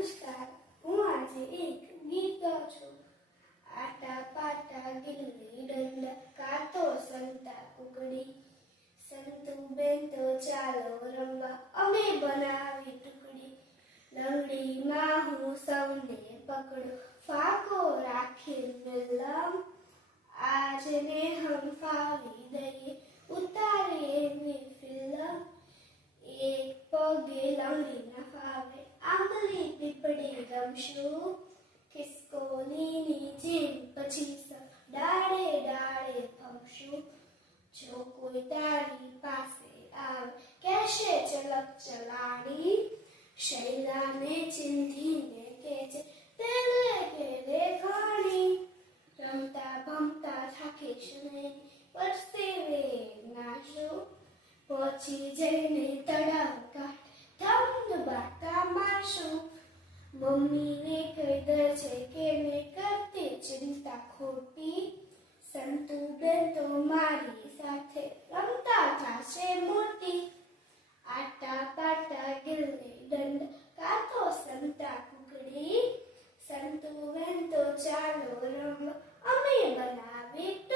નમસ્કાર હું આજે એક ગીત ગાઉં છું આટા પાટા ગિલ્લી ડંડા કાતો સંતા કુકડી સંતુ બેન તો ચાલો રમવા અમે બનાવી ટુકડી લંગડી માં હું સૌને પકડો ફાકો રાખી મિલમ આજને હમ ફાવી દઈએ ઉતારીએ ફિલ્મ એક પગે લંગડી રમશું ખિસકોલીની જેમ પછી ડાળે ડાળે ફમશું જો કોઈ તારી પાસે આવે, કહેશે ચલક ચલાડી. શૈલાને ચિંધીને કે છે પેલે પેલે ખાણી રમતા ભમતા થાકીશ નહીં રે નાશું પછી જઈને તળાવ મમ્મીને કહી દે છે કે મેં કરતી ચિંતા ખોટી? સંતુ બેન તો મારી સાથે રમતા થશે મોટી. આટા પાટા ગિલ્લી દંડ કાતો સંતા કુકડી? સંતુ બેન તો ચાલો રમ અમે બનાવી